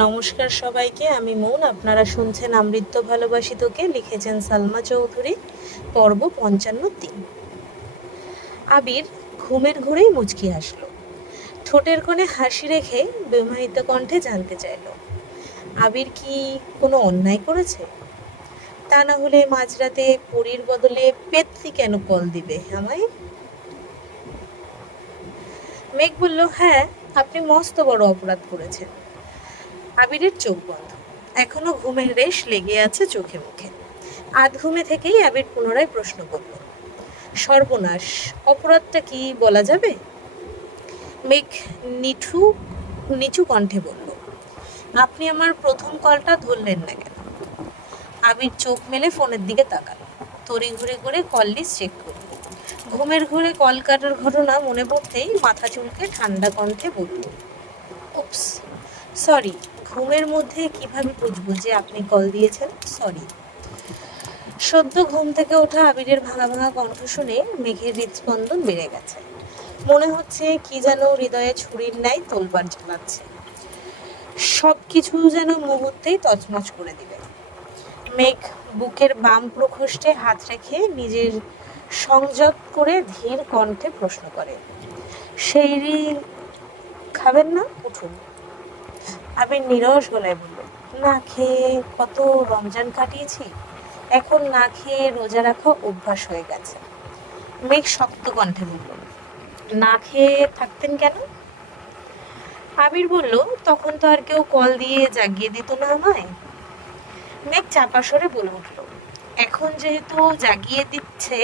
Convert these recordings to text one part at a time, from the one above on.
নমস্কার সবাইকে, আমি মৌন। আপনারা শুনছেন আমৃত্য ভালোবাসি তোকে, লিখেছেন সালমা চৌধুরী। পর্ব 55। আবির ঘুমের ঘোরেই মুচকি হাসল। ঠোঁটের কোণে হাসি রেখে বিমোহিত কণ্ঠে জানতে চাইল, আবির কি কোনো অন্যায় করেছে? তা না হলে মাঝরাতে পরীর বদলে পেত্তি কেন কল দিবে আমায়? মেঘ বলল, হ্যাঁ, আপনি মস্ত বড় অপরাধ করেছেন। আবিরের চোখ বন্ধ, এখনো ঘুমের রেশ লেগে আছে চোখে মুখে। আধ ঘুমে থেকেই আবির পুনরায় প্রশ্ন করল, সর্বনাশ, অপরাধটা কি বলা যাবে? মেঘ নিচু কণ্ঠে বলল, আপনি আমার প্রথম কলটা ধরলেন না কেন? আবির চোখ মেলে ফোনের দিকে তাকালো, তড়িঘড়ি করে কল লিস্ট চেক করল। ঘুমের ঘোরে কল কাটার ঘটনা মনে পড়তেই মাথা চুলকে ঠান্ডা কণ্ঠে বলল, উপস, সরি। ঘুমের মধ্যে কিভাবে বুঝবো যে আপনি কল দিয়েছেন? সরি। সদ্য ঘুম থেকে ওঠা আবিরের ভাঙা ভাঙা কণ্ঠ শুনে মেঘের হৃদস্পন্দন বেড়ে গেছে। মনে হচ্ছে কি যেন হৃদয়ে ছুরির ন্যায় তোলপাড় চালাচ্ছে, সব কিছু যেন মুহূর্তেই তছনছ করে দিবে। মেঘ বুকের বাম প্রকোষ্ঠে হাত রেখে নিজের সংযত করে ধীর কণ্ঠে প্রশ্ন করে, সেইরি খাবেন না? উঠুন। আবির নিরস গলায় বলল, না খেয়ে কত রমজান কাটিয়েছি, এখন না খেয়ে রোজা রাখা অভ্যাস হয়ে গেছে। মেঘ শক্ত কণ্ঠে বলল, না খেয়ে থাকতেন কেন? আবির বলল, তখন তো আর কেউ কল দিয়ে জাগিয়ে দিত না আমায়। মেঘ চাপা সরে বলে উঠল, এখন যেহেতু জাগিয়ে দিচ্ছে,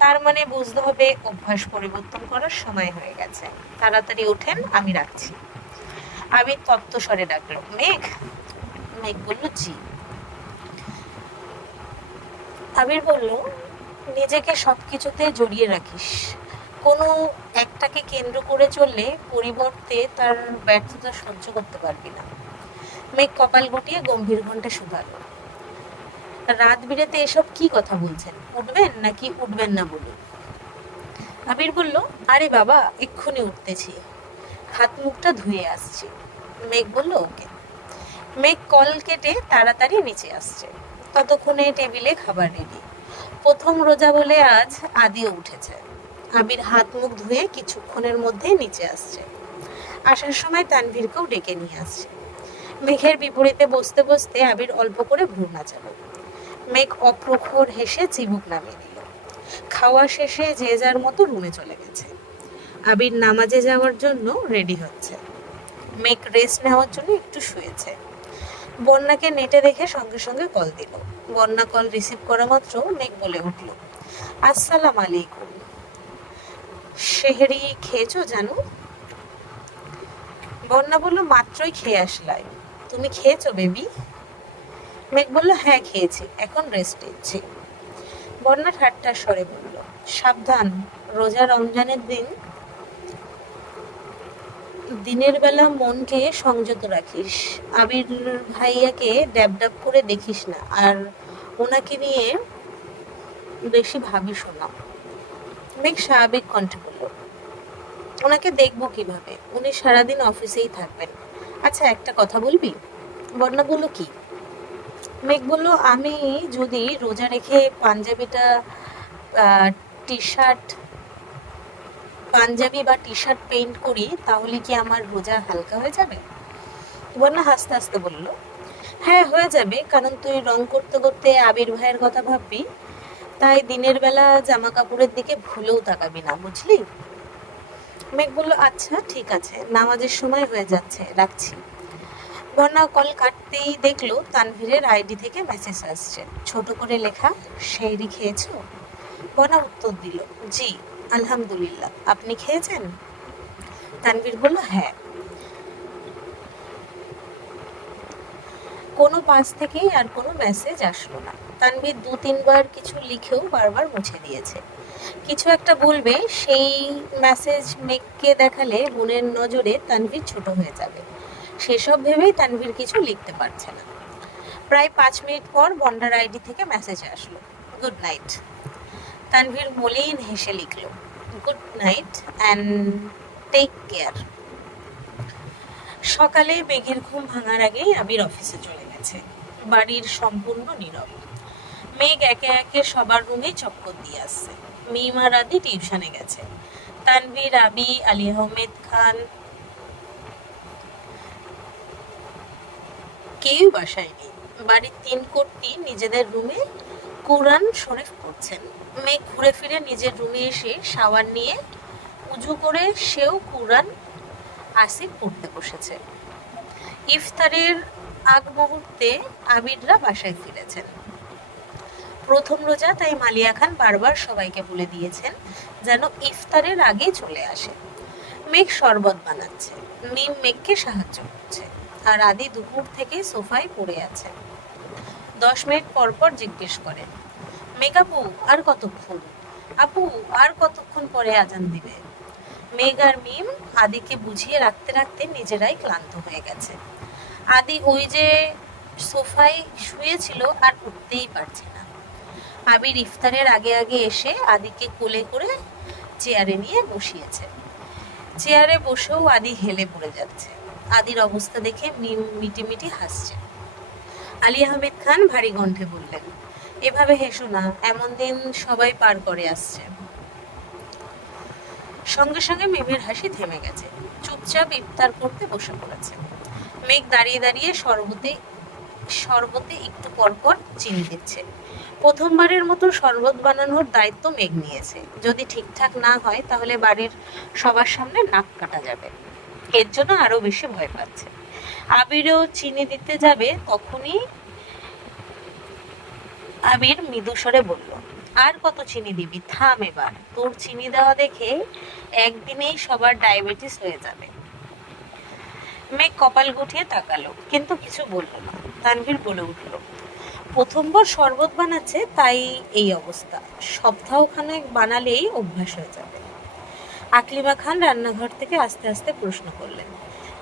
তার মানে বুঝতে হবে অভ্যাস পরিবর্তন করার সময় হয়ে গেছে। তাড়াতাড়ি ওঠেন, আমি রাখছি। আবির তপ্ত স্বরে ডাকলো, মেঘ। মেঘ বলল, জি। আবির বলল, নিজেকে সবকিছুতে জড়িয়ে রাখিস, কোনো একটাকে কেন্দ্র করে চললে পরিবর্তে তার ব্যর্থতা সহ্য করতে পারবি না। মেঘ কপাল গুটিয়ে গম্ভীর কণ্ঠে শুধালো, রাত বিরেতে এসব কি কথা বলছেন? উঠবেন নাকি উঠবেন না বলুন। আবির বলল, আরে বাবা, এক্ষুনি উঠতেছি, হাত মুখটা ধুয়ে আসছি। মেঘ বলল, ওকে। মেঘ কল কেটে তাড়াতাড়ি নিচে আসছে। ততক্ষণে টেবিলে খাবার রেডি। প্রথম রোজা বলে আজ আদিও উঠেছে। আবির হাত মুখ ধুয়ে কিছুক্ষণের মধ্যে নিচে আসছে। আসার সময় তানভীরকেও ডেকে নিয়ে আসছে। মেঘের বিপরীতে বসতে বসতে আবির অল্প করে ভ্রু নাচালো। মেঘ অপ্রখর হেসে চিবুক নামিয়ে নিল। খাওয়া শেষে যে যার মতো রুমে চলে গেছে। আবির নামাজে যাওয়ার জন্য রেডি হচ্ছে। মেঘ রেস্ট নেওয়ার জন্য একটু শুয়েছে। বন্যাকে নেটে দেখে সঙ্গে সঙ্গে কল দিল। বন্যা কল রিসিভ করা মাত্র মেঘ বলে উঠল, আসসালাম আলাইকুম। সেহরি খেয়েছো জানু? বন্যা বলল, মাত্রই খেয়ে আসলাই। তুমি খেয়েছো বেবি? মেঘ বলল, হ্যাঁ খেয়েছি, এখন রেস্ট নিচ্ছি। বন্যা ঠাট্টার স্বরে বলল, সাবধান, রোজা রমজানের দিনের বেলা মনকে সংযত রাখিস। আবির ভাইয়াকে ড্যাব ড্যাব করে দেখিস না, আর ওনাকে নিয়ে বেশি ভাবিস না। মেঘ স্বাভাবিক কণ্ঠে বলল, ওনাকে দেখবো কিভাবে? উনি সারাদিন অফিসেই থাকবেন। আচ্ছা, একটা কথা বলবি? বন্যা বলল, কি? মেঘ বলল, আমি যদি রোজা রেখে পাঞ্জাবি বা টি শার্ট পেইন্ট করি, তাহলে কি আমার রোজা হালকা হয়ে যাবে? বন্যা হাসতে হাসতে বলল, হ্যাঁ হয়ে যাবে, কারণ তুই রং করতে করতে আবির ভাইয়ের কথা ভাববি, তাই দিনের বেলা জামা কাপড়ের দিকে ভুলেও তাকাবি না, বুঝলি? মেঘ বলল, আচ্ছা ঠিক আছে, নামাজের সময় হয়ে যাচ্ছে, রাখছি। বন্যা কল কাটতেই দেখলো তানভীরের আইডি থেকে মেসেজ আসছে, ছোট করে লেখা, সেহরি খেয়েছো? বন্যা উত্তর দিল, জি আলহামদুলিল্লাহ, আপনি খেয়েছেন? তানভীর বলল, হ্যাঁ। কোনো পাশ থেকেই আর কোনো মেসেজ আসলো না। তানভীর 2-3 বার কিছু লিখেও বারবার মুছে দিয়েছে। কিছু একটা বলবে, সেই মেসেজ মেঘকে দেখালে বোনের নজরে তানভীর ছোট হয়ে যাবে, সেসব ভেবেই তানভীর কিছু লিখতে পারছে না। প্রায় 5 মিনিট পর বন্ডার আইডি থেকে মেসেজ আসলো, গুড নাইট। তানভীর মলিন হেসে লিখল, good night and take care. সকালে মেঘের ঘুম ভাঙার আগেই আবির অফিসে চলে গেছে। বাড়ির সম্পূর্ণ নীরব। মেঘ একে একে সবার রুমে চক্কর দিয়ে আসছে। মিম আর আদি টিউশনে গেছে। তানভীর, আবি, আলী আহমেদ খান কেউ বাসায় নেই। বাড়ির 3 কর্তি নিজেদের রুমে কোরআন শরীফ পড়ছেন। মেঘ ঘুরে ফিরে নিজের রুমে এসে শাওয়ার নিয়ে উজু করে সেও কোরআন আসিফ পড়তে বসেছে। ইফতারের আগ মুহূর্তে আবিররা বাসায় ফিরেছেন। প্রথম রোজা, তাই মালিয়া খান বারবার সবাইকে বলে দিয়েছেন যেন ইফতারের আগে চলে আসে। মেঘ শরবত বানাচ্ছে, মিম মেঘকে সাহায্য করছে, আর আদি দুপুর থেকে সোফায় পড়ে আছে। 10 মিনিট পর পর জিজ্ঞেস করে, মেঘ আপু আর কতক্ষণ? আপু আর কতক্ষণ পরে আজান দিবে? মেঘ আর মিম আদিকে বুঝিয়ে রাখতে রাখতে নিজেরাই ক্লান্ত হয়ে গেছে। আদি ওই যে সোফায় শুয়েছিল আর উঠতেই পারছে না। আবির ইফতারের আগে আগে এসে আদিকে কোলে করে চেয়ারে নিয়ে বসিয়েছে। চেয়ারে বসেও আদি হেলে পড়ে যাচ্ছে। আদির অবস্থা দেখে মিম মিটিমিটি হাসছে। আলী আহমেদ খান ভারী কণ্ঠে বললেন, এভাবে হেসো না, এমন দিন সবাই পার করে আসছে। সঙ্গে সঙ্গে মিমের হাসি থেমে গেছে। চুপচাপ ইফতার করতে বসে পড়েছে। মেঘ দাঁড়িয়ে দাঁড়িয়ে শরবতে একটু পরপর চিনি দিচ্ছে। প্রথমবারের মতো শরবত বানানোর দায়িত্ব মেঘ নিয়েছে। যদি ঠিকঠাক না হয় তাহলে বাড়ির সবার সামনে নাক কাটা যাবে। এর জন্য আরো বেশি ভয় পাচ্ছে। আবিরও চিনি দিতে যাবে, তখনই আবির মৃদু স্বরে বলল, আর কত চিনি দিবি? থাম এবার। তোর চিনি দেওয়া দেখে একদিনেই সবার ডায়াবেটিস হয়ে যাবে। মেঘ কপাল গুটিয়ে তাকালো, কিন্তু কিছু বলল না। তানভীর বলে উঠল, প্রথমবার শরবত বানাচ্ছে তাই এই অবস্থা, সপ্তাহখানেক বানালেই অভ্যাস হয়ে যাবে। আকলিমা খান রান্নাঘর থেকে আস্তে আস্তে প্রশ্ন করলেন,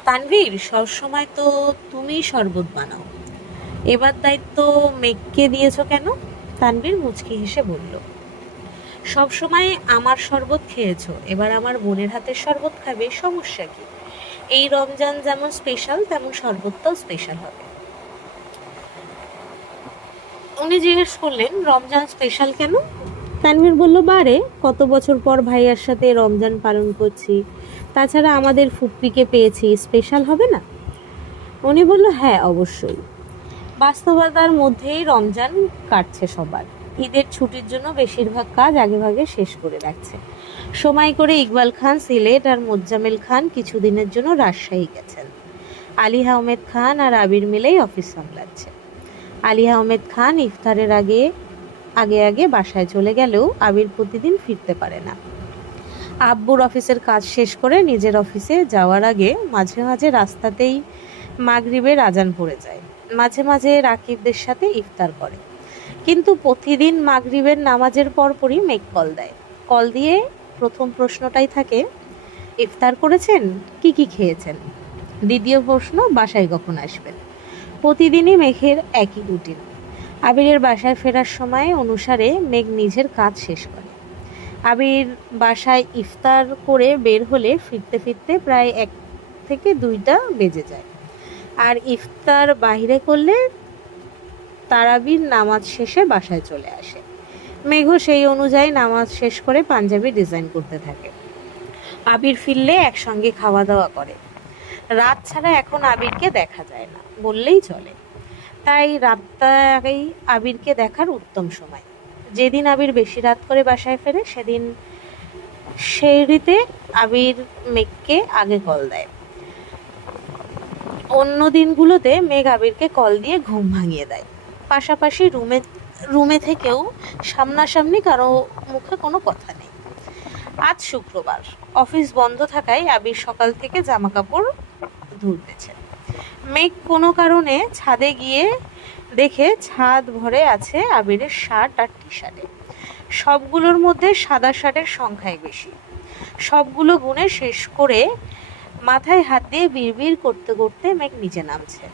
তানভীর সবসময় তো তুমি শরবত বানাও, এবার দায়িত্ব মেঘকে দিয়েছো কেন? তানভীর মুচকি হেসে বলল, সবসময় আমার শরবত খেয়েছো, এবার আমার বোনের হাতের শরবত খাবে, সমস্যা কি? এই রমজান যেমন স্পেশাল তেমন শরবতটাও স্পেশাল হবে। উনি জিজ্ঞেস করলেন, রমজান স্পেশাল কেন? তানভীর বলল, বারে কত বছর পর ভাইয়ার সাথে রমজান পালন করছি, তাছাড়া আমাদের ফুপ্পিকে পেয়েছি, স্পেশাল হবে না? উনি বলল, হ্যাঁ অবশ্যই। বাস্তবতার মধ্যেই রমজান কাটছে সবার। ঈদের ছুটির জন্য বেশিরভাগ কাজ আগেভাগে শেষ করে রাখছে। সময় করে ইকবাল খান সিলেট আর মোজ্জামেল খান কিছুদিনের জন্য রাজশাহী গেছেন। আলী আহমেদ খান আর আবির মিলেই অফিস সামলাচ্ছে। আলী আহমেদ খান ইফতারের আগে আগে বাসায় চলে গেলেও আবির প্রতিদিন ফিরতে পারে না। আব্বুর অফিসের কাজ শেষ করে নিজের অফিসে যাওয়ার আগে মাঝে মাঝে রাস্তাতেই মাগরিবের আজান পড়ে যায়। মাঝে মাঝে রাকিবদের সাথে ইফতার করে, কিন্তু প্রতিদিন মাগরিবের নামাজের পরপরই মেঘ কল দেয়। কল দিয়ে প্রথম প্রশ্নটাই থাকে, ইফতার করেছেন? কি কি খেয়েছেন? দ্বিতীয় প্রশ্ন, বাসায় কখন আসবেন? প্রতিদিনই মেঘের একই রুটিন। আবিরের বাসায় ফেরার সময় অনুসারে মেঘ নিজের কাজ শেষ করে। আবির বাসায় ইফতার করে বের হলে ফিরতে ফিরতে প্রায় 1 থেকে 2টা বেজে যায়। আর ইফতার বাইরে করলে তারাবির নামাজ শেষে বাসায় চলে আসে। মেঘও সেই অনুযায়ী নামাজ শেষ করে পাঞ্জাবি ডিজাইন করতে থাকে। আবির ফিরলে একসঙ্গে খাওয়া দাওয়া করে। রাত ছাড়া এখন আবিরকে দেখা যায় না বললেই চলে, তাই রাতটাই আবিরকে দেখার উত্তম সময়। যেদিন আবির বেশি রাত করে বাসায় ফেরে সেদিন সেহরিতে আবির মেঘকে আগে কল দেয়। অন্য দিনগুলোতে মেঘ আবিরকে কল দিয়ে ঘুম ভাঙিয়ে দেয়। পাশাপাশি রুমে থেকেও সামনাসামনি কারো মুখে কোনো কথা নেই। আজ শুক্রবার, অফিস বন্ধ থাকায় আবির সকাল থেকে জামা কাপড় ধুতেছে। মেঘ কোনো কারণে ছাদে গিয়ে দেখে ছাদ ভরে আছে আবিরের শার্ট আর টি শার্টে। সবগুলোর মধ্যে সাদা শার্টের সংখ্যাই বেশি। সবগুলো গুনে শেষ করে মাথায় হাত দিয়ে বিড়বিড় করতে করতে মেঘ নিচে নামছে।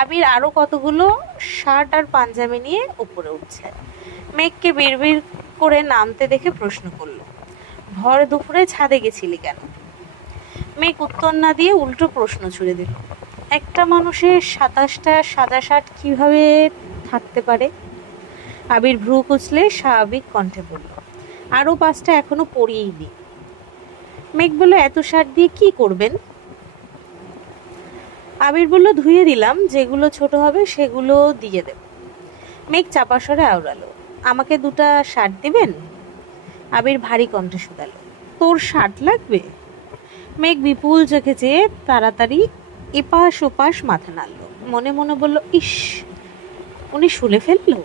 আবির আরও কতগুলো শার্ট আর পাঞ্জাবি নিয়ে উপরে উঠছে। মেঘকে বিড়বিড় করে নামতে দেখে প্রশ্ন করল, ভর দুপুরে ছাদে গেছিলি কেন? মেঘ উত্তর না দিয়ে উল্টো প্রশ্ন ছুড়ে দিল, একটা মানুষের 27টা সাদা শার্ট কিভাবে থাকতে পারে? আবির ভ্রু কুচলে স্বাভাবিক কণ্ঠে বলল, আরও 5টা এখনো পরিয়েইনি। মেঘ বলল, এত শার্ট দিয়ে কি করবেন? আবির বলল, ধুয়ে দিলাম, যেগুলো ছোট হবে সেগুলো দিয়ে দেব। মেঘ চাপা স্বরে আওড়ালো, আমাকে 2টা শার্ট দিবেন? আবির ভারী কণ্ঠে শুধালো, তোর শার্ট লাগবে? মেঘ বিপুল চোখে চেয়ে তাড়াতাড়ি এপাশ ওপাশ মাথা নাড়ল, মনে মনে বলল, ইস, উনি শুলে ফেললো।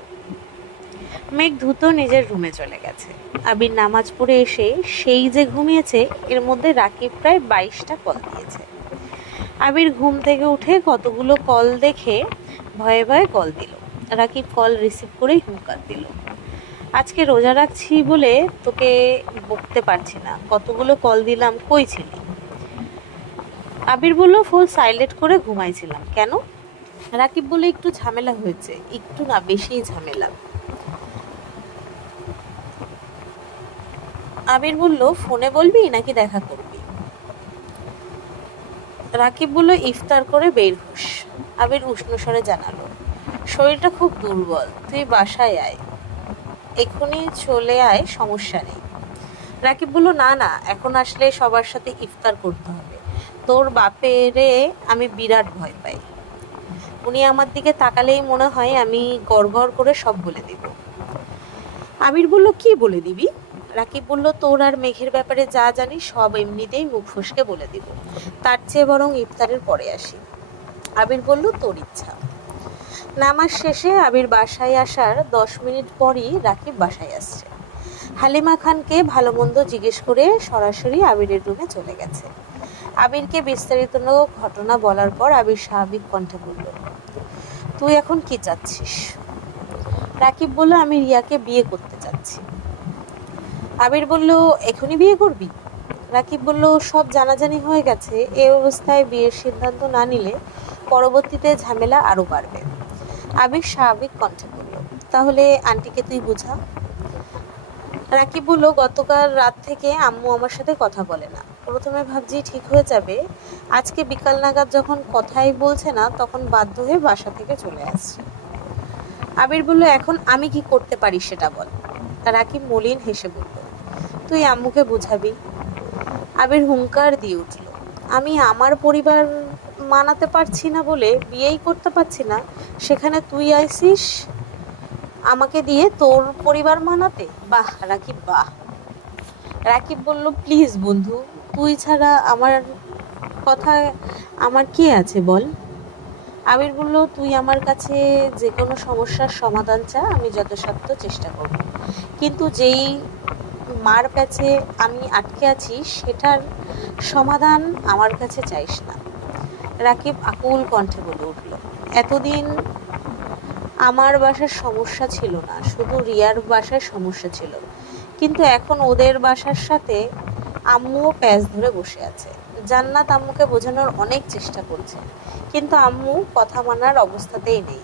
মেঘ দ্রুত নিজের রুমে চলে গেছে। আবির নামাজ পড়ে এসে সেই যে ঘুমিয়েছে, এর মধ্যে রাকিব প্রায় 22টা কল দিয়েছে। আবির ঘুম থেকে উঠে কতগুলো কল দেখে ভয়ে ভয়ে কল দিল। রাকিব কল রিসিভ করেই হুঙ্কার দিল, আজকে রোজা রাখছি বলে তোকে বকতে পারছি না, কতগুলো কল দিলাম, কই ছিলি? আবির বলল, ফোন সাইলেন্ট করে ঘুমাইছিলাম। কেন? রাকিব বলে, একটু ঝামেলা হয়েছে। একটু না, বেশিই ঝামেলা। আবির বলল, ফোনে বলবি নাকি দেখা করবি? রাকিব বলল, ইফতার করে বের হোস। আবির উষ্ণ স্বরে জানালো, শরীরটা খুব দুর্বল, তুই বাসায় আয়, এখনই চলে আয়, সমস্যা নেই। রাকিব বলল, না না, এখন আসলে সবার সাথে ইফতার করতে হবে। তোর বাপেরে আমি বিরাট ভয় পাই। উনি আমার দিকে তাকালেই মনে হয় আমি গড়গড় করে সব বলে দিব। আবির বলল, কি বলে দিবি? রাকিব বলল, তোর আর মেঘের ব্যাপারে যা জানি সব এমনিতেই মুখ ফসকে বলে দিব, তার চেয়ে বরং ইফতারের পরে আসি। আবির বলল, তোর ইচ্ছা। নামাজ শেষে আবির বাসায় আসার 10 মিনিট পরই রাকিব বাসায় আসছে। হালিমা খানকে ভালো মন্দ জিজ্ঞেস করে সরাসরি আবিরের রুমে চলে গেছে। আবিরকে বিস্তারিত ঘটনা বলার পর আবির স্বাভাবিক কণ্ঠে বলল, তুই এখন কি চাচ্ছিস? রাকিব বলল, আমি রিয়াকে বিয়ে করতে চাচ্ছি। আবির বলল, এখনই বিয়ে করবি? রাকিব বলল, সব জানাজানি হয়ে গেছে, এই অবস্থায় বিয়ের সিদ্ধান্ত না নিলে পরবর্তীতে ঝামেলা আরও বাড়বে। আবির স্বাভাবিক কণ্ঠে বলল, তাহলে আন্টিকে তুই বুঝা। রাকিব বলল, গতকাল রাত থেকে আম্মু আমার সাথে কথা বলে না। প্রথমে ভাবছি ঠিক হয়ে যাবে, আজকে বিকাল নাগাদ যখন কথাই বলছে না, তখন বাধ্য হয়ে বাসা থেকে চলে আসছে। আবির বলল, এখন আমি কি করতে পারি সেটা বল। রাকিব মলিন হেসে বলল, তুই আম্মুকে বুঝাবি। আবির হুঙ্কার দিয়ে উঠল, আমি আমার পরিবার মানাতে পারছি না বলে বিয়েই করতে পারছি না, সেখানে তুই আইসিস আমাকে দিয়ে তোর পরিবার মানাতে? বাহ রাকিব, বাহ। রাকিব বলল, প্লিজ বন্ধু, তুই ছাড়া আমার কথা আমার কে আছে বল। আবির বলল, তুই আমার কাছে যে কোনো সমস্যার সমাধান চা, আমি যথাসাধ্য চেষ্টা করব, কিন্তু যেই মার প্যাচে আমি আটকে আছি সেটার সমাধান আমার কাছে চাইস না। রাকিব আকুল কণ্ঠে বলে উঠল, এতদিন আমার বাসার সমস্যা ছিল না, শুধু রিয়ার বাসার সমস্যা ছিল, কিন্তু এখন ওদের বাসার সাথে আম্মুও প্যাচ ধরে বসে আছে। জান্নাত আম্মুকে বোঝানোর অনেক চেষ্টা করছে, কিন্তু আম্মু কথা মানার অবস্থাতেই নেই।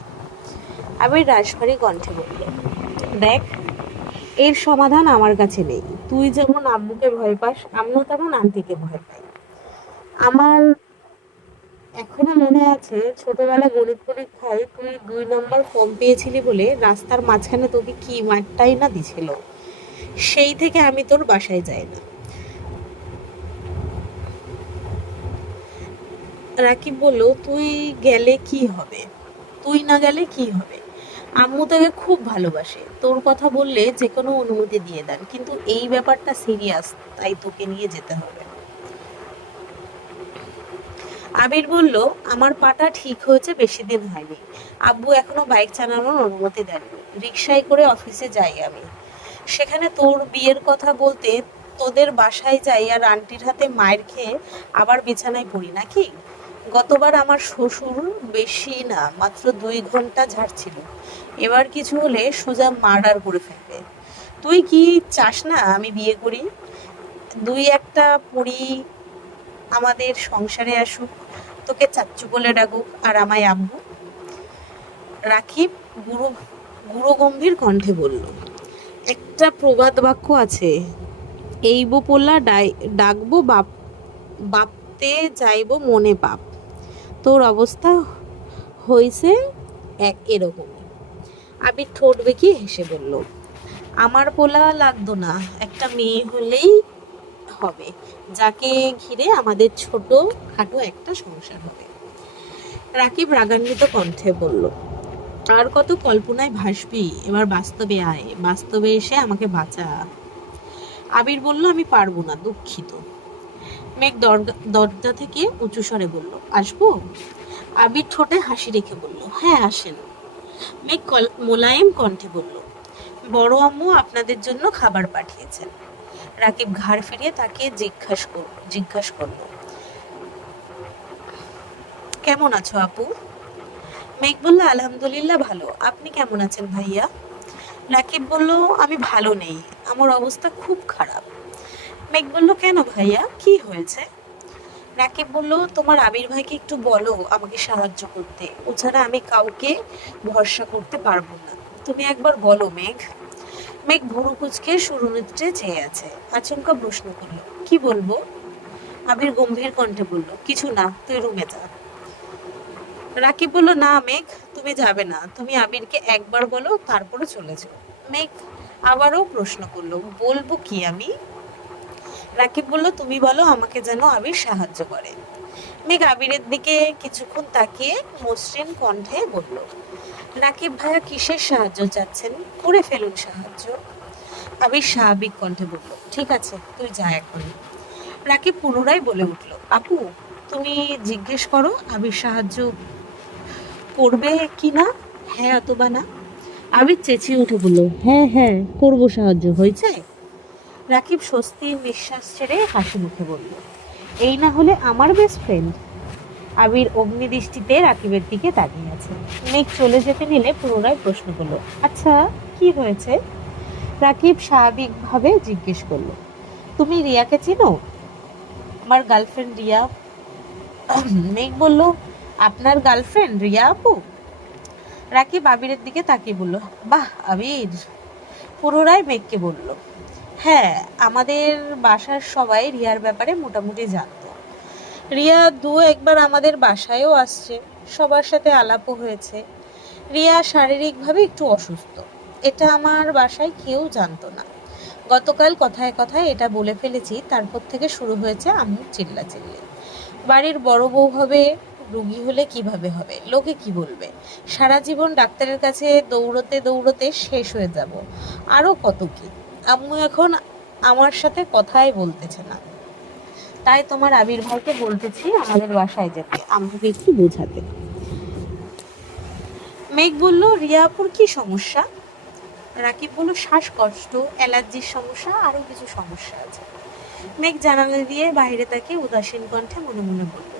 আবির রাশভারী কণ্ঠে বলল, দেখ, এর সমাধান আমার কাছে নেই। তুই যেমন আম্মুকে ভয় পাস, আম্মু তেমন আন্টিকে ভয় পায়। আমার এখনো মনে আছে, ছোটবেলা গণিত পরীক্ষায় তুই 2 নম্বর কম পেয়েছিলি বলে রাস্তার মাঝখানে তোকে কি মারটাই না দিছিল। সেই থেকে আমি তোর বাসায় যাই না। রাকিব বলল, তুই গেলে কি হবে? তুই না গেলে কি হবে? আম্মু তোকে খুব ভালোবাসে, তোর কথা বললে যে কোনো অনুমতি দিয়ে দেন, কিন্তু এই ব্যাপারটা সিরিয়াস, তাই তোকে নিয়ে যেতে হবে। আবির বলল, আমার পাটা ঠিক হয়েছে, বেশি দিন হয়নি। আব্বু এখনো বাইক চালানোর অনুমতি দেননি। রিকশায় করে অফিসে যাই আমি। সেখানে তোর বিয়ের কথা বলতে তোদের বাসায় যাই আর আন্টির হাতে মায়ের খেয়ে আবার বিছানায় পড়ি নাকি? গতবার আমার শ্বশুর বেশি না, মাত্র 2 ঘন্টা ঝাড়ছিল। এবার কিছু হলে সোজা মার্ডার করে ফেলবে। তুই কি চাস না আমি বিয়ে করি, 2-1টা পরি আমাদের সংসারে আসুক, তোকে চাচ্চু বলে ডাকুক আর আমায় আব্বু? রাকিব গুরু গুরু গম্ভীর কণ্ঠে বলল, একটা প্রবাদ বাক্য আছে, এই বো পোলা ডাকবো বাপতে করতে যাইব মনে পাপ, তোর অবস্থা হয়েছে এরকমই। আবির ঠোঁট বেঁকিয়ে হেসে বলল, আমার পোলা লাগতো না, একটা মেয়ে হলেই হবে, যাকে ঘিরে আমাদের ছোট খাটো একটা সংসার হবে। রাকিব রাগান্বিত কণ্ঠে বলল, আর কত কল্পনায় ভাসবি, এবার বাস্তবে আয়, বাস্তবে এসে আমাকে বাঁচা। আবির বলল, আমি পারবো না, দুঃখিত। মেঘ দরজা থেকে উঁচু স্বরে বলল, আসবো? আবির ঠোঁটে হাসি রেখে বলল, হ্যাঁ আসেন। মেঘ মোলায়েম কণ্ঠে বলল, বড় আম্মু আপনাদের জন্য খাবার পাঠিয়েছেন। রাকিব ঘাড় ফিরিয়ে তাকে জিজ্ঞাসা করলো, কেমন আছো আপু? মেঘ বলল, আলহামদুলিল্লাহ ভালো, আপনি কেমন আছেন ভাইয়া? রাকিব বলল, আমি ভালো নেই, আমার অবস্থা খুব খারাপ। মেঘ বলল, কেন ভাইয়া, কি হয়েছে? রাকিব বলল, তোমার আবির ভাইকে একটু বলো আমাকে সাহায্য করতে, ও ছাড়া আমি কাউকে ভরসা করতে পারবো না, তুমি একবার বলো মেঘ। মেঘ ভুরু কুচকে সুরনিত্রে চেয়ে আছে, আচমকা প্রশ্ন করলো, কি বলবো? আবির গম্ভীর কণ্ঠে বলল, কিছু না, তুই রুমে যা। রাকিব বলল, না মেঘ, তুমি যাবে না, তুমি আবিরকে একবার বলো, তারপরে চলে যাও। মেঘ আবারও প্রশ্ন করলো, বলবো কি আমি? রাকিব বলল, তুমি বলো আমাকে যেন আবির সাহায্য করে। মেঘ আবিরের দিকে কিছুক্ষণ তাকিয়ে মসৃণ কণ্ঠে বলল, রাকিব ভাইয়া কিসের সাহায্য চাচ্ছেন, করে ফেলুন সাহায্য। আবির স্বাভাবিক কণ্ঠে বলল, ঠিক আছে, তুই যা এখন। রাকিব পুনরায় বলে উঠল, আপু তুমি জিজ্ঞেস করো আবির সাহায্য করবে কি না, হ্যাঁ অথবা না। আবির চেঁচিয়ে উঠে বলল, হ্যাঁ হ্যাঁ করবো সাহায্য, হয়েছে? রাকিব স্বস্তির নিঃশ্বাস ছেড়ে হাসি মুখে বলল, এই না হলে আমার বেস্ট ফ্রেন্ড। আবির অগ্নিদৃষ্টিতে রাকিবের দিকে তাকিয়ে আছে। মেঘ চলে যেতে নিলে পুনরায় প্রশ্ন করলো, আচ্ছা কি হয়েছে? রাকিব স্বাভাবিকভাবে জিজ্ঞেস করলো, তুমি রিয়াকে চিনো? আমার গার্লফ্রেন্ড রিয়া। মেঘ বলল, আপনার গার্লফ্রেন্ড রিয়া আপু? রাকিব আবিরের দিকে তাকিয়ে বলল, বাহ আবির। পুনরায় মেঘকে বলল, হ্যাঁ, আমাদের বাসার সবাই রিয়ার ব্যাপারে মোটামুটি জানতো। রিয়া একবার আমাদের বাসায়ও আসছে, সবার সাথে আলাপও হয়েছে। রিয়া শারীরিকভাবে একটু অসুস্থ, এটা আমার বাসায় কেউ জানতো না। গতকাল কথায় কথায় এটা বলে ফেলেছি, তারপর থেকে শুরু হয়েছে আম্মুর চিল্লাচিল্লি। বাড়ির বড় বউ হবে, রুগী হলে কিভাবে হবে, লোকে কি বলবে, সারা জীবন ডাক্তারের কাছে দৌড়তে দৌড়তে শেষ হয়ে যাব, আরও কত কি। আম্মু এখন আমার সাথে কথাই বলতেছে না, তাই তোমার আবির ভাইকে বলতেছি আমাদের বাসায় যেতে, আম্মুকে একটু বোঝাতে। মেঘ বলল, রিয়াপুর কি সমস্যা? রাকিব বলল, শ্বাসকষ্ট, অ্যালার্জির সমস্যা, আরও কিছু সমস্যা আছে। মেঘ জানালা দিয়ে বাইরে তাকে উদাসীন কণ্ঠে মনে মনে বলল,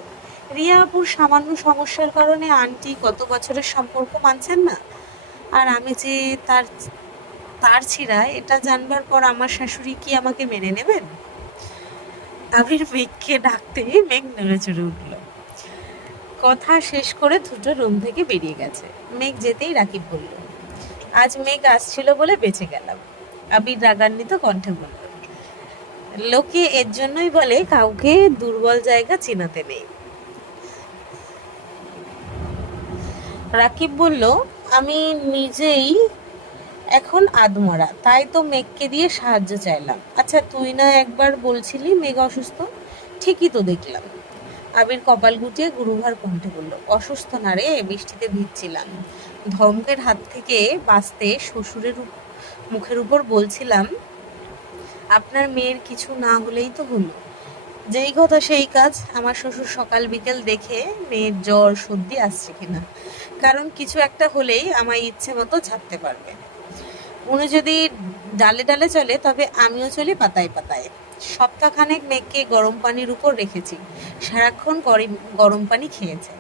রিয়াপুর সামান্য সমস্যার কারণে আন্টি কত বছরের সম্পর্ক মানছেন না, আর আমি যে তার ছিঁড়া এটা জানবার পর আমার শাশুড়ি কি আমাকে মেনে নেবেন? আবির মেঘকে ডাকতে মেঘ নেড়ে চড়ে উঠল। কথা শেষ করে দুটো রুম থেকে বেরিয়ে গেছে। মেঘ যেতেই রাকিব বলল, আজ মেঘ আসছিল বলে বেঁচে গেলাম। আবির রাগান্বিত কণ্ঠে বলল, লোকে এর জন্যই বলে কাউকে দুর্বল জায়গা চিনাতে নেই। রাকিব বলল, আমি নিজেই এখন আদমরা, তাই তো মেঘকে দিয়ে সাহায্য চাইলাম। আচ্ছা তুই না একবার বলছিলি মেঘ অসুস্থ? ঠিকই তো দেখলাম। আবির কপাল গুটিয়ে গুরুভার কণ্ঠে বলল, অসুস্থ না রে, বৃষ্টিতে ভিজছিলাম। ধমকের হাত থেকে বাঁচতে শ্বশুরের মুখের উপর বলছিলাম, আপনার মেয়ের কিছু না হলেই তো হলো। যেই কথা সেই কাজ। আমার শ্বশুর সকাল বিকেল দেখে মেয়ের জ্বর সর্দি আসছে কিনা, কারণ কিছু একটা হলেই আমার ইচ্ছে মতো ঝাড়তে পারবে। উনি যদি ডালে ডালে চলে, তবে আমিও চলি পাতায় পাতায়। সপ্তাহখানেক মেঘকে গরম পানির উপর রেখেছি, সারাক্ষণ গরম পানি খেয়েছে।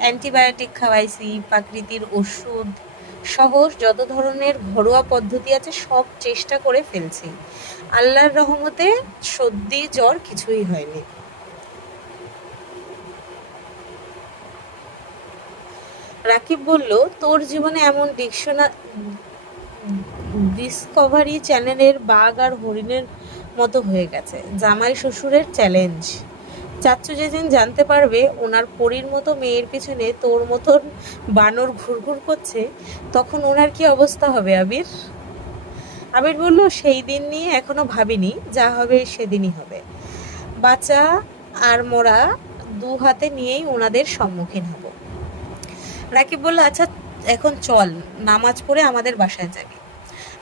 অ্যান্টিবায়োটিক খাওয়াইছি, প্রাকৃতিক ওষুধ সহ যত ধরনের ঘরোয়া পদ্ধতি আছে সব চেষ্টা করে ফেলছি। আল্লাহর রহমতে সর্দি জ্বর কিছুই হয়নি। রাকিব বলল, তোর জীবনে এমন ডিসকভারি চ্যানেলের বাঘ আর হরিণের মতো হয়ে গেছে। জামাই শ্বশুরের চ্যালেঞ্জ, চাচ্চু যেদিন জানতে পারবে ওনার পরীর মতো মেয়ের পিছনে তোর মতন বানর ঘুরঘুর করছে, তখন ওনার কি অবস্থা হবে আবির? আবির বলল, সেই দিন নিয়ে এখনো ভাবিনি, যা হবে সেদিনই হবে। বাচ্চা আর মোরা দু হাতে নিয়েই ওনাদের সম্মুখীন হব। রাকিব বলল, আচ্ছা এখন চল, নামাজ পড়ে আমাদের বাসায় যাবি।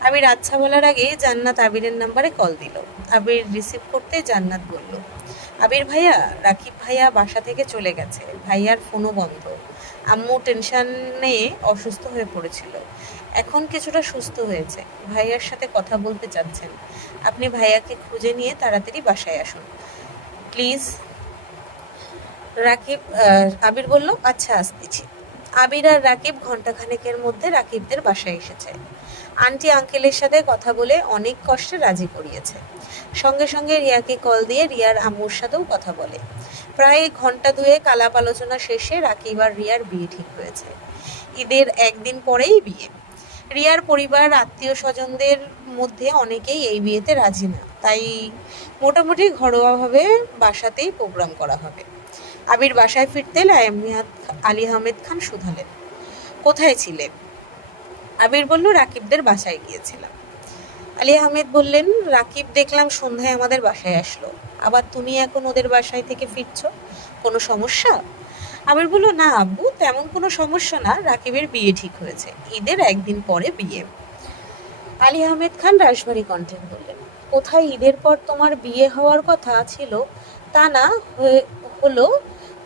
আবির আচ্ছা বলার আগে জান্নাত আবিরের নাম্বারে কল দিল। আবির রিসিভ করতে জান্নাত বলল, আবির ভাইয়া, রাকিব ভাইয়া বাসা থেকে চলে গেছে, ভাইয়ার ফোনও বন্ধ, আম্মু টেনশনে অসুস্থ হয়ে পড়েছিল, এখন কিছুটা সুস্থ হয়েছে, ভাইয়ার সাথে কথা বলতে চাচ্ছেন, আপনি ভাইয়াকে খুঁজে নিয়ে তাড়াতাড়ি বাসায় আসুন প্লিজ। আবির বলল, আচ্ছা আসতেছি। আবির আর রাকিব ঘন্টাখানেকের মধ্যে রাকিবদের বাসায় এসেছে। আন্টি আঙ্কেলের সাথে কথা বলে অনেক কষ্টে রাজি করিয়েছে। সঙ্গে সঙ্গে রিয়াকে কল দিয়ে রিয়ার আম্মুর সাথেও কথা বলে। প্রায় ঘন্টা দুয়েক আলাপ আলোচনা শেষে রাকিব আর রিয়ার বিয়ে ঠিক হয়েছে। ঈদের একদিন পরেই বিয়ে। রিয়ার পরিবার আত্মীয় স্বজনদের মধ্যে অনেকেই এই বিয়েতে রাজি না, তাই মোটামুটি ঘরোয়াভাবে বাসাতেই প্রোগ্রাম করা হবে। আবির বাসায় ফিরতে আলী আহমেদ খান শুধালেন, কোথায় ছিলে? আবির বলল, রাকিবদের বাসায় গিয়েছিলাম। আলী আহমেদ বললেন, রাকিব দেখলাম সন্ধ্যায় আমাদের বাসায় আসলো, আবার তুমি এখন ওদের বাসায় থেকে ফিরছো, কোনো সমস্যা? আবির বলল, না আব্বু, তেমন কোনো সমস্যা না, রাকিবের বিয়ে ঠিক হয়েছে, ঈদের একদিন পরে বিয়ে। আলী আহমেদ খান রাশভারী কণ্ঠে বললেন, কোথায় ঈদের পর তোমার বিয়ে হওয়ার কথা ছিল তা না হলো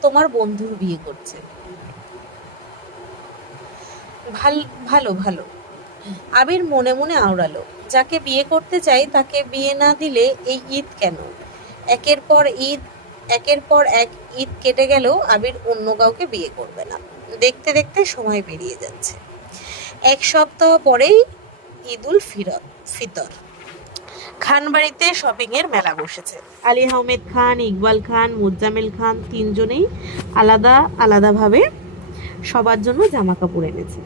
তোমার বন্ধুর বিয়ে করছে। ভালো ভালো। আবির মনে মনে আওড়ালো, যাকে বিয়ে করতে চাই তাকে বিয়ে না দিলে এই ঈদ কেন? একের পর এক ঈদ কেটে গেলেও আবির অন্য কাউকে বিয়ে করবে না। দেখতে দেখতে সময় পেরিয়ে যাচ্ছে। এক সপ্তাহ পরেই ঈদুল ফিতর। খানবাড়িতে শপিংয়ের মেলা বসেছে। আলী আহমেদ খান, ইকবাল খান, মুজাম্মেল খান তিনজনেই আলাদা আলাদাভাবে সবার জন্য জামা কাপড় এনেছে।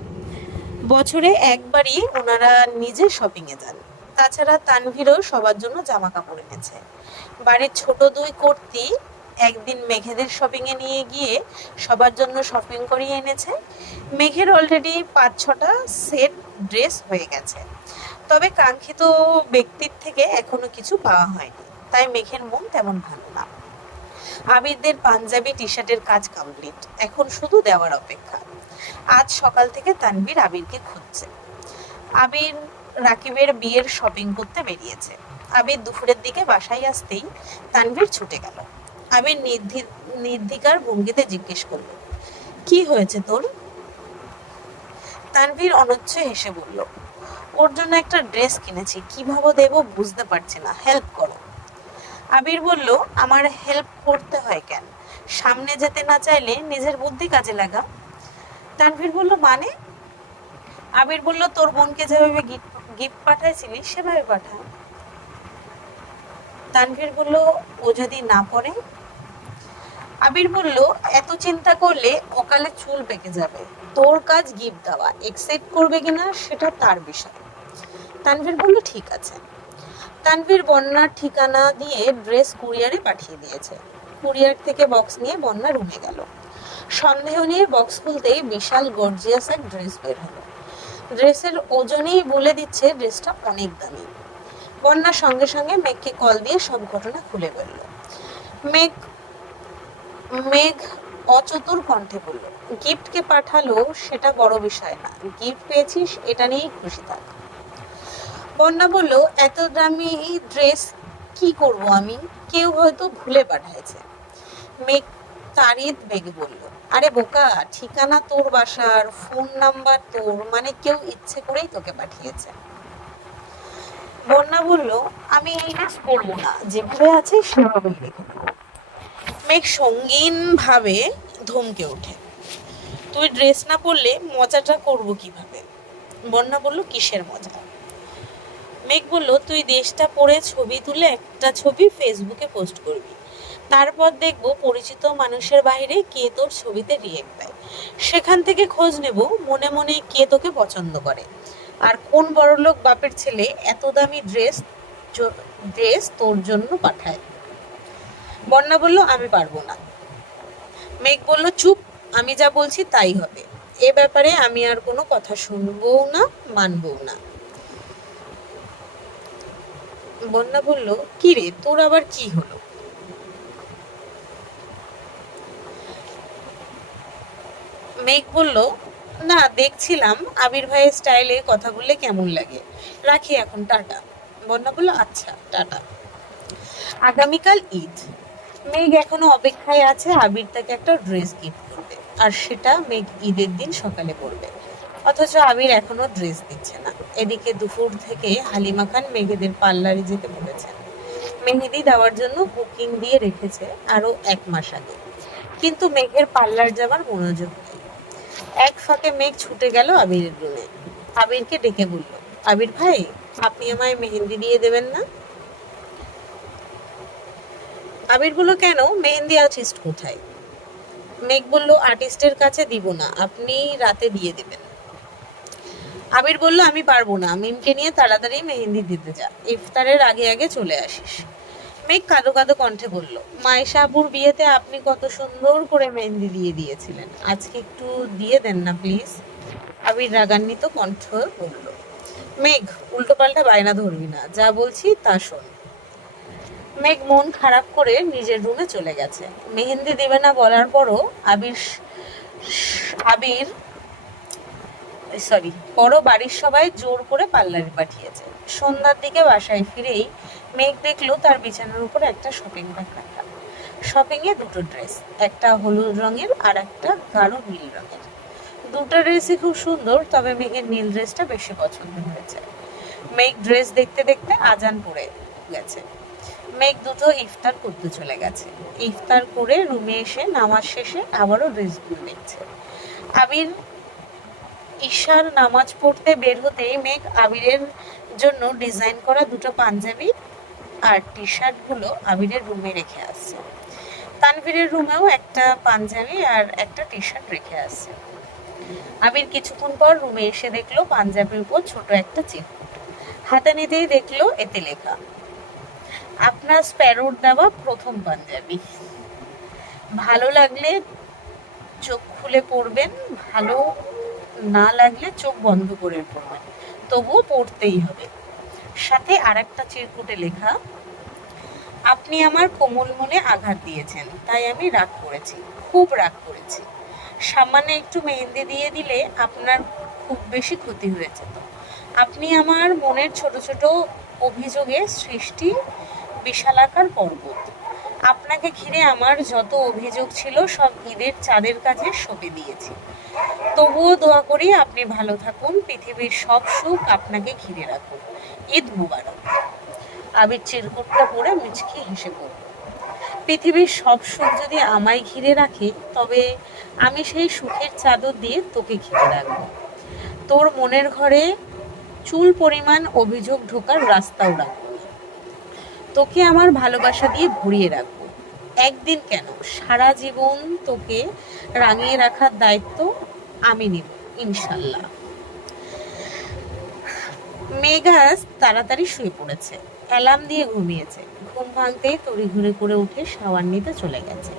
বছরে একবারই ওনারা নিজে শপিংয়ে যান। তাছাড়া তানভীরও সবার জন্য জামা কাপড় এনেছে। বাড়ির ছোট দুই কর্তি একদিন মেঘেদের শপিংয়ে নিয়ে গিয়ে সবার জন্য শপিং করিয়ে এনেছে। মেঘের অলরেডি 5-6টা সেট ড্রেস হয়ে গেছে, তবে কাঙ্ক্ষিত ব্যক্তির থেকে এখনো কিছু পাওয়া হয়নি, তাই মেঘের মন তেমন ভালো না। আবিরদের পাঞ্জাবি টি শার্টের কাজ কমপ্লিট, এখন শুধু দেওয়ার অপেক্ষা। আজ সকাল থেকে তানভীর আবিরকে খুঁজছে। আবির রাকিবের বিয়ের শপিং করতে বেরিয়েছে। আবির দুপুরের দিকে বাসায় আসতেই তানভীর ছুটে গেল। আবির নির্ধিকার ভঙ্গিতে জিজ্ঞেস করল, কি হয়েছে তোর? তানভীর অনচ্ছ হেসে বলল, ওর জন্য একটা ড্রেস কিনেছি, কিভাবে দেব বুঝতে পারছি না, হেল্প করো। আবির বলল, আমার হেল্প করতে হয় কেন? সামনে যেতে না চাইলে নিজের বুদ্ধি কাজে লাগা। তানভীর বলল, মানে? আবির বলল, তোর বোনকে যেভাবে গিফট পাঠাইছিলি সেভাবে পাঠা। তানভীর বলল, ও যদি না পড়ে? আবির বলল, এত চিন্তা করলে অকালে চুল পেকে যাবে, তোর কাজ গিফট দেওয়া, একসেপ্ট করবে কিনা সেটা তার বিষয়। তানভীর বলল, ঠিক আছে। তানভীর বন্যার ঠিকানা দিয়ে ড্রেস কুরিয়ারে পাঠিয়ে দিয়েছে। কুরিয়ার থেকে বক্স নিয়ে বন্যা রুমে গেল। সন্দেহ নিয়ে বক্স খুলতেই বিশাল গর্জিয়াস এক ড্রেস বের হলো। ড্রেসের ওজনেই বলে দিচ্ছে ড্রেসটা অনেক দামি। বন্যা সঙ্গে সঙ্গে মেঘকে কল দিয়ে সব ঘটনা খুলে বলল। মেঘ অচতুর কণ্ঠে বলল, গিফটকে পাঠালো সেটা বড় বিষয় না, গিফট পেয়েছিস এটা নিয়েই খুশি থাক। বন্যা বলল, এত দামি ড্রেস কি করব আমি, কেউ হয়তো ভুলে পাঠাইছে। মেঘ তারিদ বেগে বলল, আরে বোকা, ঠিকানা তোর বাসার, ফোন নাম্বার তোর, মানে কেউ ইচ্ছে করেই তোকে পাঠিয়েছে। বন্যা বলল, আমি এই কাজ করবো না, যেভাবে আছে সেভাবেই রেখে দেবো। মেঘ সঙ্গীন ভাবে ধমকে ওঠে, তুই ড্রেস না পরলে মজাটা করবো কিভাবে? বন্যা বলল, কিসের মজা? মেঘ বলল, তুই দেশটা পরে ছবি তুলে একটা ছবি ফেসবুকে পোস্ট করবি, তারপর দেখবো পরিচিত মানুষের বাইরে কে তোর ছবিতে রিয়েক্ট দেয়, সেখান থেকে খোঁজ নেব মনে মনে কে তোকে পছন্দ করে, আর কোন বড়লোক বাপের ছেলে এত দামি ড্রেস তোর জন্য পাঠায়। বন্যা বলল আমি পারবো না। মেঘ বলল চুপ, আমি যা বলছি তাই হবে, এ ব্যাপারে আমি আর কোনো কথা শুনবো না, মানবো না। বন্যা বলল কি রে, তোর আবার কি হলো? মেঘ বলল না, দেখছিলাম আবির ভাইয়ের স্টাইলে কথা বললে কেমন লাগে, রাখি এখন, টাটা। বন্যা বলল আচ্ছা, টাটা। আগামীকাল ঈদ। মেঘ এখনো অপেক্ষায় আছে আবির তাকে একটা ড্রেস গিফট করবে, আর সেটা মেঘ ঈদের দিন সকালে পরবে। অথচ আবির এখনো ড্রেস দিচ্ছে না। এদিকে দুপুর থেকে হালিমা খান মেঘেদের পার্লারে যেতে বলেছেন। মেহেদি দেওয়ার জন্য বুকিং দিয়ে রেখেছে আরো 1 মাস আগে, কিন্তু মেঘের পার্লার যাবার মনোযোগ নেই। এক ফাঁকে মেঘ ছুটে গেল আবিরের রুমে। আবিরকে ডেকে বলল, আবির ভাই, আপনি আমায় মেহেন্দি দিয়ে দেবেন না? আবির বলল কেন, মেহেন্দি আর্টিস্ট কোথায়? মেঘ বলল আর্টিস্টের কাছে দিব না, আপনি রাতে দিয়ে দেবেন। আবির বলল আমি পারবো না, মিমকে নিয়ে তাড়াতাড়ি মেহেন্দি দিতে যা, ইফতারের আগে আগে চলে আসিস। মেঘ কাঁদো কাঁদো কণ্ঠে বলল, মায়েশা আপুর বিয়েতে আপনি কত সুন্দর করে মেহেন্দি দিয়ে দিয়েছিলেন, আজকে একটু দিয়ে দেন না প্লিজ। আবির রাগান্বিত কণ্ঠ বলল, মেঘ, উল্টোপাল্টা বায়না ধরবি না, যা বলছি তা শোন। মেঘ মন খারাপ করে নিজের রুমে চলে গেছে। মেহেন্দি দেবে না বলার পরও আবির বড় বাড়ির সবাই জোর করে পার্লারে পাঠিয়েছে। সন্ধ্যার দিকে বাসায় ফিরেই মেঘ দেখলো তার বিছানার উপর একটা শপিং ব্যাগ রাখা। শপিংয়ে 2টো ড্রেস, একটা হলুদ রঙের আর একটা গাঢ় নীল রঙের। 2টো ড্রেসই খুব সুন্দর, তবে মেঘের নীল ড্রেসটা বেশি পছন্দ হয়েছে। মেঘ ড্রেস দেখতে দেখতে আজান পড়ে গেছে। মেঘ দুটো ইফতার করতে চলে গেছে। ইফতার করে রুমে এসে নামাজ শেষে আবারও ড্রেসগুলো দেখছে। আবির ঈশার নামাজ পড়তে বের হতেই মেঘ আবিরের জন্য ডিজাইন করা 2টো পাঞ্জাবি আর টি শার্টগুলো আবিরের রুমে রেখে আসছে। তানভীরের রুমেও একটা পাঞ্জাবি আর একটা টি শার্ট রেখে আসছে। আবির কিছুক্ষণ পর রুমে এসে দেখলো পাঞ্জাবির উপর ছোট একটা চিরকুট। হাতে নিতেই দেখলো এতে লেখা, আপনার স্প্যারোর দেওয়া প্রথম পাঞ্জাবি, ভালো লাগলে চোখ খুলে পড়বেন, ভালো না লাগলে চোখ বন্ধ করে পড়বেন, তবুও পড়তেই হবে। সাথে আরেকটা চিরকুটে লেখা, আপনি আমার কোমল মনে আঘাত দিয়েছেন, তাই আমি রাগ করেছি, খুব রাগ করেছি। সামান্য একটু মেহেন্দি দিয়ে দিলে আপনার খুব বেশি ক্ষতি হয়েছে তো। আপনি আমার মনের ছোট ছোট অভিযোগে সৃষ্টি বিশালাকার পর্বত। আপনাকে ঘিরে আমার যত অভিযোগ ছিল সব ঈদের চাঁদের কাছে সঁপে দিয়েছি। তবুও দোয়া করি আপনি ভালো থাকুন, পৃথিবীর সব সুখ আপনাকে ঘিরে রাখুন। ঈদ মুবারক। আবির চিরকুটটা পড়ে মুচকি হেসে পড়ল। পৃথিবীর সব সুখ যদি আমায় ঘিরে রাখে, তবে আমি সেই সুখের চাদর দিয়ে তোকে ঘিরে রাখবো। তোর মনের ঘরে চুল পরিমাণ অভিযোগ ঢোকার রাস্তাও রাখবো না। তোকে আমার ভালোবাসা দিয়ে ভরিয়ে রাখবো। একদিন কেন, সারা জীবন তোকে রাঙিয়ে রাখার দায়িত্ব আমি নিব, ইনশাল্লাহ। মেঘাস তাড়াতাড়ি শুয়ে পড়েছে, অ্যালার্ম দিয়ে ঘুমিয়েছে। ঘুম ভাঙতেই তড়িঘড়ি করে উঠে শাওয়ার নিতে চলে গেছে।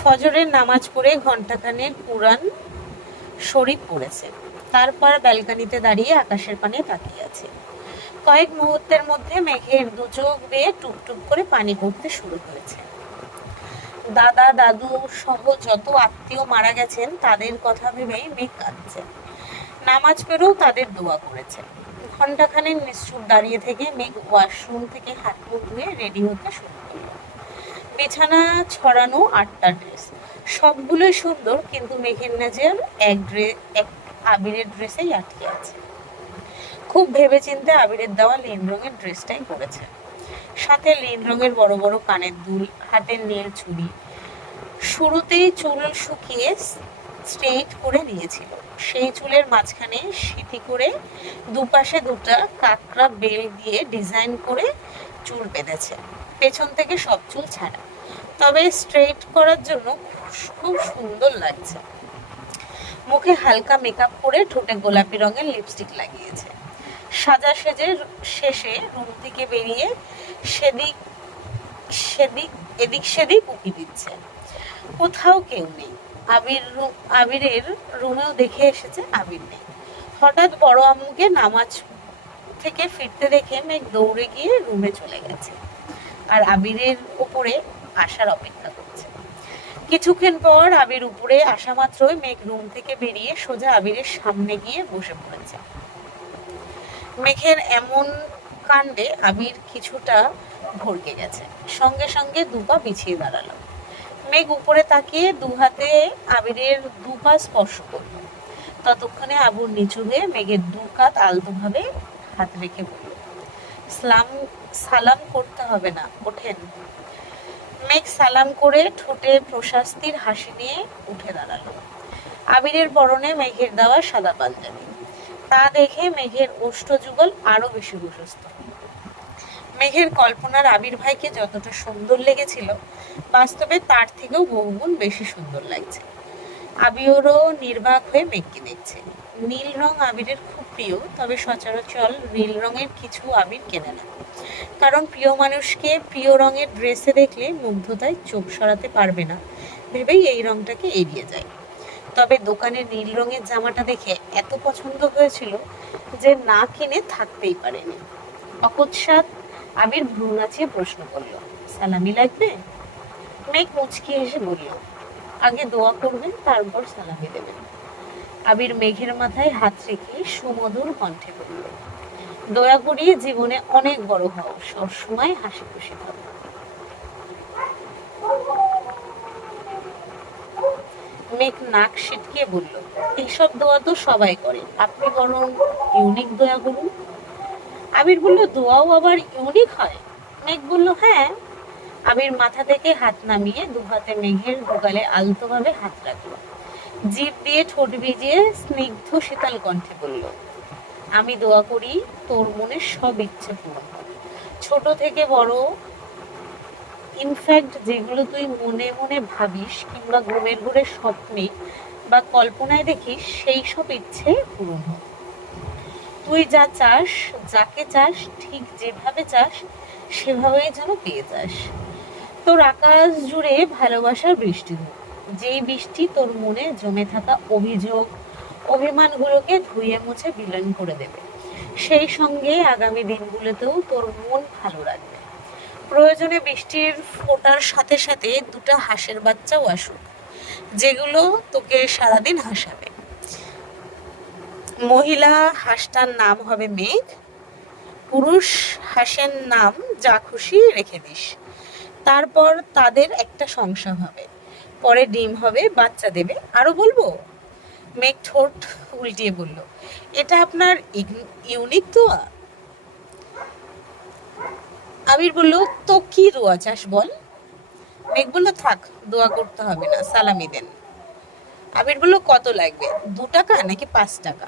ফজরের নামাজ পড়ে ঘণ্টাখানেক কুরআন শরীফ পড়েছে। তারপর ব্যালকনিতে দাঁড়িয়ে আকাশের পানে তাকিয়ে আছে। কয়েক মুহূর্তের মধ্যে মেঘের 2 চোখ বেয়ে টুপটুপ করে পানি পড়তে শুরু করেছে। দাদা দাদু সহ যত আত্মীয় মারা গেছেন তাদের কথা ভেবেই মেঘ কাঁদছে। নামাজ পড়েও তাদের দোয়া করেছে। ঘণ্টাখানেক নিশ্চুপ দাঁড়িয়ে থেকে মেঘ ওয়াশরুম থেকে হাত মুখ ধুয়ে রেডি হতে শুরু করল। বিছানা ছড়ানো 8টা ড্রেস, সবগুলোই সুন্দর, কিন্তু মেঘের নজর এক আবিরের ড্রেসেই আটকে আছে। খুব ভেবেচিন্তে আবিরের দেওয়া নীল রঙের ড্রেসটাই পরেছে। সাথে নীল রঙের বড় বড় কানের দুল, হাতের নীল চুড়ি। শুরুতেই চুল শুকিয়ে স্ট্রেইট করে নিয়েছিল। সেই চুলের মাঝখানে সিঁথি করে দুপাশে 2টা কাঁকড়া বেল দিয়ে ডিজাইন করে চুল বেঁধেছে, পেছন থেকে সব চুল ছাড়া। তবে স্ট্রেইট করার জন্য খুব সুন্দর লাগছে। মুখে হালকা মেকআপ করে ঠোঁটে গোলাপি রঙের লিপস্টিক লাগিয়েছে। সাজা সেজে শেষে রুম থেকে বেরিয়ে সেদিক সেদিক এদিক সেদিক উকি দিচ্ছে। কোথাও কেউ নেই। আবিরের রুমেও দেখে এসেছে, আবির নেই। হঠাৎ বড় আম্মুকে নামাজ থেকে ফিরতে দেখে মেঘ দৌড়ে গিয়ে রুমে চলে গেছে আর আবিরের উপরে আসার অপেক্ষা করছে। কিছুক্ষণ পর আবির উপরে আসা মাত্রই মেঘ রুম থেকে বেরিয়ে সোজা আবিরের সামনে গিয়ে বসে পড়েছে। মেঘের এমন কাণ্ডে আবির কিছুটা ভড়কে গেছে, সঙ্গে সঙ্গে দুপা পিছিয়ে দাঁড়ালো। মেঘ উপরে তাকিয়ে দু হাতে আবিরের দুপা স্পর্শ করল। ততক্ষণে আবুর নিচু হয়ে মেঘের দু কাঁধ আলতোভাবে হাত রেখে বলল, সালাম করতে হবে না, ওঠেন। মেঘ সালাম করে ঠোঁটে প্রশান্তির হাসি নিয়ে উঠে দাঁড়ালো। আবিরের পরনে মেঘের দেওয়া সাদা পাঞ্জাবি, তা দেখে মেঘের ওষ্ঠযুগল আরো বেশি প্রশস্ত। মেঘের কল্পনার আবির ভাইকে যতটা সুন্দর লেগেছিল, বাস্তবে তার থেকেও বহুগুণ বেশি সুন্দর লাগছে। আবিরও নির্বাক হয়ে মেঘকে দেখছে। নীল রং আবিরের খুব প্রিয়, তবে সচরাচর নীল রঙের কিছু আবির কেনে না, কারণ প্রিয় মানুষকে প্রিয় রঙের ড্রেসে দেখলে মুগ্ধতায় চোখ সরাতে পারবে না ভেবেই এই রংটাকে এড়িয়ে যায়। তবে দোকানের নীল রঙের জামাটা দেখে এত পছন্দ হয়েছিল যে না কিনে থাকতেই পারেনি। অকস্মাৎ আবির ভ্রু নাচিয়ে প্রশ্ন করল, সালামি লাগবে? মেঘ মুচকি হেসে বলল, আগে দোয়া করবেন, তারপর সালামি দেবেন। আবির মেঘের মাথায় হাত রেখে সুমধুর কণ্ঠে বলল, দয়া করিয়ে জীবনে অনেক বড় হও, সবসময় হাসি খুশি থাকো। মেঘ নাক সিটকিয়ে বলল, এইসব দোয়া তো সবাই করে, আপনি বরং ইউনিক দোয়া করুন। আবির বলল, দোয়াও আবার ইউনিক হয়? মেঘ বলল, হ্যাঁ। আবির মাথা থেকে হাত নামিয়ে দু হাতে মেঘের দুগালে আলতোভাবে হাত রাখলো। জিভ দিয়ে ঠোঁট ভিজিয়ে স্নিগ্ধ শীতল কণ্ঠে বলল, আমি দোয়া করি তোর মনের সব ইচ্ছে পূরণ হবে, ছোট থেকে বড়, ইনফ্যাক্ট যেগুলো তুই মনে মনে ভাবিস কিংবা ঘুমের ঘুরে স্বপ্নে বা কল্পনায় দেখিস, সেই সব ইচ্ছে পূরণ হবে। তুই যা চাস, যাকে চাস, ঠিক যেভাবে চাস সেভাবেই যেন পেয়ে যাস। তোর আকাশ জুড়ে ভালোবাসার বৃষ্টি হোক, যেই বৃষ্টি তোর মনে জমে থাকা অভিযোগ, অভিমানগুলোকে ধুয়ে মুছে বিলীন করে দেবে। সেই সঙ্গে আগামী দিনগুলোতেও তোর মন ভালো রাখবে। প্রয়োজনে বৃষ্টির ফোঁটার সাথে সাথে দুটো হাঁসের বাচ্চাও আসুক, যেগুলো তোকে সারাদিন হাসাবে। মহিলা হাঁসটার নাম হবে মেঘ, পুরুষ হাঁসের নাম যা খুশি রেখে দিস। তারপর তাদের একটা সংসার হবে, পরে ডিম হবে, বাচ্চা দেবে। আরো বলবো? মেঘ ঠোঁট উল্টিয়ে বলল, এটা আপনার ইউনিক দোয়া? আবির বলল, তো কি দোয়া চাস বল? মেঘ বলল, থাক, দোয়া করতে হবে না, সালামি দেন। আবির বলল, কত লাগবে, 2 টাকা নাকি 5 টাকা?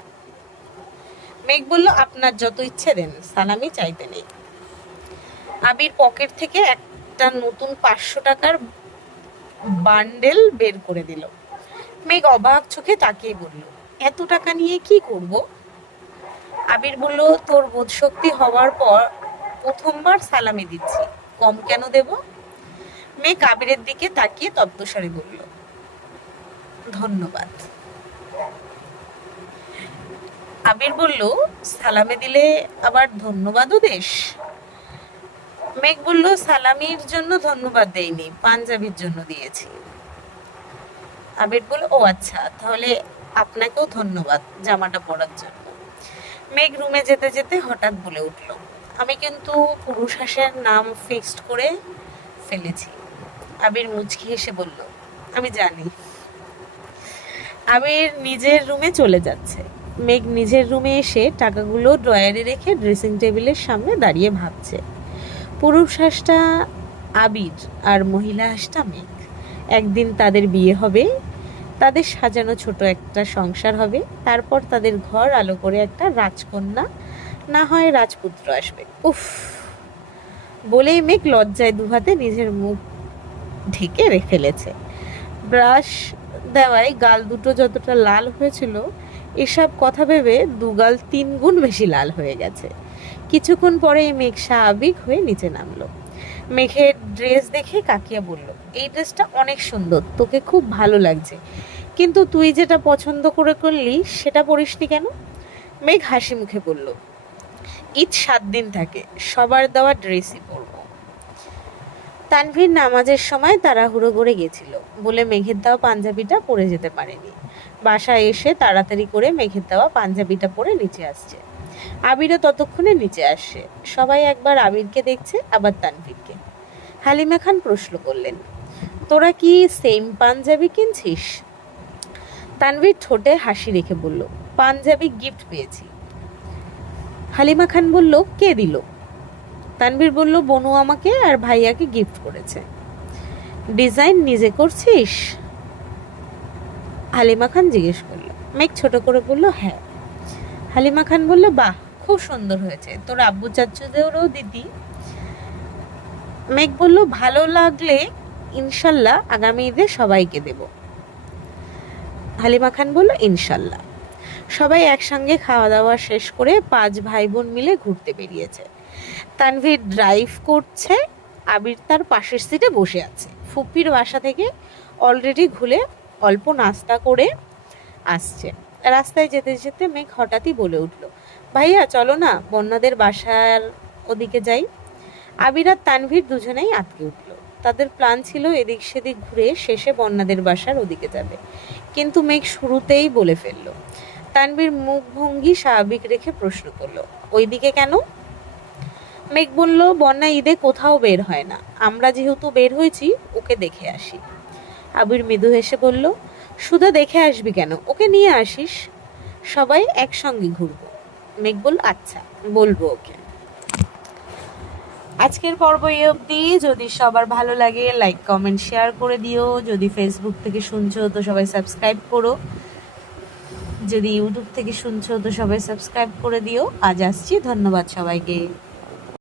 মেঘ বলল, আপনার যত ইচ্ছে দেন, সালামি চাইতে নেই। আবির পকেট থেকে একটা নতুন 500 টাকার বান্ডেল বের করে দিল। মেঘ অবাক চোখে তাকিয়ে বলল, এত টাকা নিয়ে কি করব? আবির বলল, তোর বোধশক্তি হওয়ার পর প্রথমবার সালামি দিচ্ছি, কম কেন দেব? মেঘ আবিরের দিকে তাকিয়ে তপ্তস্বরে বলল, ধন্যবাদ। আবির বলল, সালামে দিলে আবার ধন্যবাদও দেশ? মেঘ বলল, সালামির জন্য ধন্যবাদ দেইনি, পাঞ্জাবির জন্য দিয়েছি। আবির বলল, ও আচ্ছা, তাহলে আপনাকেও ধন্যবাদ জামাটা পরার জন্য। মেঘ রুমে যেতে যেতে হঠাৎ বলে উঠল, আমি কিন্তু পুরুষ হাঁসের নাম ফিক্সড করে ফেলেছি। আবির মুচকি হেসে বলল, আমি জানি। আবির নিজের রুমে চলে যাচ্ছে। মেঘ নিজের রুমে এসে টাকাগুলো ড্রয়ারে রেখে ড্রেসিং টেবিলের সামনে দাঁড়িয়ে ভাবছে, পুরুষ হাঁসটা আবির আর মহিলা হাঁসটা মেঘ। একদিন তাদের বিয়ে হবে, তাদের সাজানো ছোট একটা সংসার হবে, তারপর তাদের ঘর আলো করে একটা রাজকন্যা, না হয় রাজপুত্র আসবে। উফ বলেই মেঘ লজ্জায় দুহাতে নিজের মুখ ঢেকে ফেলেছে। ব্রাশ দেওয়ায় গাল দুটো যতটা লাল হয়েছিল, এসব কথা ভেবে দুগাল 3 গুণ বেশি লাল হয়ে গেছে। কিছুক্ষণ পরে মেঘ স্বাভাবিক হয়ে নিচে নামলো। মেঘের ড্রেস দেখে কাকিয়া বলল, এই ড্রেসটা অনেক সুন্দর, তোকে খুব ভালো লাগছে, কিন্তু তুই যেটা পছন্দ করে করলি সেটা পরিসনি কেন? মেঘ হাসি মুখে বলল, ঈদ 7 দিন থাকে, সবার দেওয়া ড্রেসই পরব। তানভীর নামাজের সময় তাড়াহুড়ো করে গেছিল বলে মেঘের দেওয়া পাঞ্জাবিটা পরে যেতে পারেনি। বাসায় এসে তাড়াতাড়ি করে মেঘের দেওয়া পাঞ্জাবিটা পরে নিচে আসছে। আবিরও ততক্ষণে নিচে আসছে। সবাই একবার আবিরকে দেখছে, আবার তানভীরকে। হালিমা খান প্রশ্ন করলেন, তোরা কি সেম পাঞ্জাবি কিনছিস? তানভীর ঠোঁটে হাসি রেখে বলল, পাঞ্জাবি গিফট পেয়েছি। হালিমা খান বলল, কে দিল? তানভীর বলল, বনু আমাকে আর ভাইয়াকে গিফট করেছে। ডিজাইন নিজে করছিস? হালিমা খান জিজ্ঞেস করলো। মেঘ ছোট করে বলল, হ্যাঁ। হালিমা খান বলল, বাহ, খুব সুন্দর হয়েছে, তোর আব্বু চাচ্চুদেরও দিদি। মেঘ বলল, ভালো লাগলে ইনশাল্লাহ আগামী ঈদে সবাইকে দেব। হালিমা খান বলল, ইনশাল্লাহ। সবাই একসঙ্গে খাওয়া দাওয়া শেষ করে 5 ভাই বোন মিলে ঘুরতে বেরিয়েছে। তানভীর ড্রাইভ করছে, আবির তার পাশের সিটে বসে আছে। ফুপির বাসা থেকে অলরেডি ঘুরে অল্প নাস্তা করে আসছে। রাস্তায় যেতে যেতে মেঘ হঠাৎই বলে উঠল, ভাইয়া চলো না বন্যাদের বাসার ওদিকে যাই। আবির আর তানভীর দুজনেই আটকে উঠল। তাদের প্ল্যান ছিল এদিক সেদিক ঘুরে শেষে বন্যাদের বাসার ওদিকে যাবে, কিন্তু মেঘ শুরুতেই বলে ফেলল। তানভীর মুখ ভঙ্গি স্বাভাবিক রেখে প্রশ্ন করলো, ওইদিকে কেন? মেঘ বলল, বন্যা ঈদে কোথাও বের হয় না, আমরা যেহেতু বের হয়েছি ওকে দেখে আসি। আবির মৃদু হেসে বলল, শুধু দেখে আসবি কেন, ওকে নিয়ে আসিস, সবাই একসঙ্গে ঘুরবো। মেঘ বলল, আচ্ছা, বলবো ওকে। আজকের পর্ব এই অবধি। যদি সবার ভালো লাগে লাইক কমেন্ট শেয়ার করে দিও। যদি ফেসবুক থেকে শুনছো তো সবাই সাবস্ক্রাইব করো, যদি ইউটিউব থেকে শুনছো তো সবাই সাবস্ক্রাইব করে দিও। আজ আসছি, ধন্যবাদ সবাইকে।